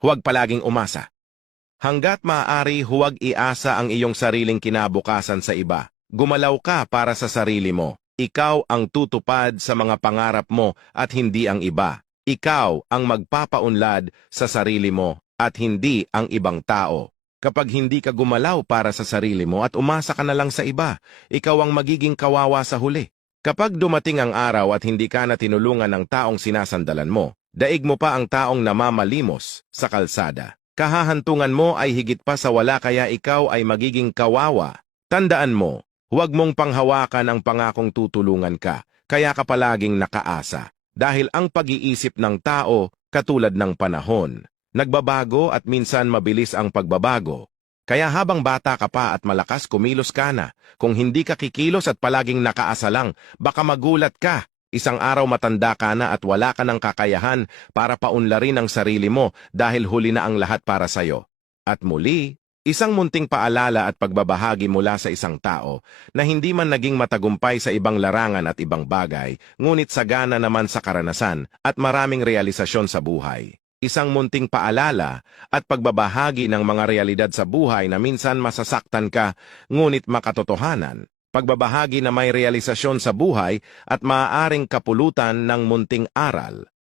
huwag palaging umasa. Hanggat maaari huwag iasa ang iyong sariling kinabukasan sa iba. Gumalaw ka para sa sarili mo. Ikaw ang tutupad sa mga pangarap mo at hindi ang iba. Ikaw ang magpapaunlad sa sarili mo at hindi ang ibang tao. Kapag hindi ka gumalaw para sa sarili mo at umasa ka na lang sa iba, ikaw ang magiging kawawa sa huli. Kapag dumating ang araw at hindi ka na tinulungan ng taong sinasandalan mo, daig mo pa ang taong namamalimos sa kalsada. Kahahantungan mo ay higit pa sa wala kaya ikaw ay magiging kawawa. Tandaan mo, huwag mong panghawakan ang pangakong tutulungan ka, kaya ka palaging nakaasa. Dahil ang pag-iisip ng tao, katulad ng panahon, nagbabago at minsan mabilis ang pagbabago. Kaya habang bata ka pa at malakas kumilos ka na, kung hindi ka kikilos at palaging nakaasa lang, baka magulat ka. Isang araw matanda ka na at wala ka ng kakayahan para paunlarin ang sarili mo dahil huli na ang lahat para sayo. At muli, isang munting paalala at pagbabahagi mula sa isang tao na hindi man naging matagumpay sa ibang larangan at ibang bagay, ngunit sagana naman sa karanasan at maraming realisasyon sa buhay. Isang munting paalala at pagbabahagi ng mga realidad sa buhay na minsan masasaktan ka, ngunit makatotohanan. Pagbabahagi na may realisasyon sa buhay at maaaring kapulutan ng munting aral.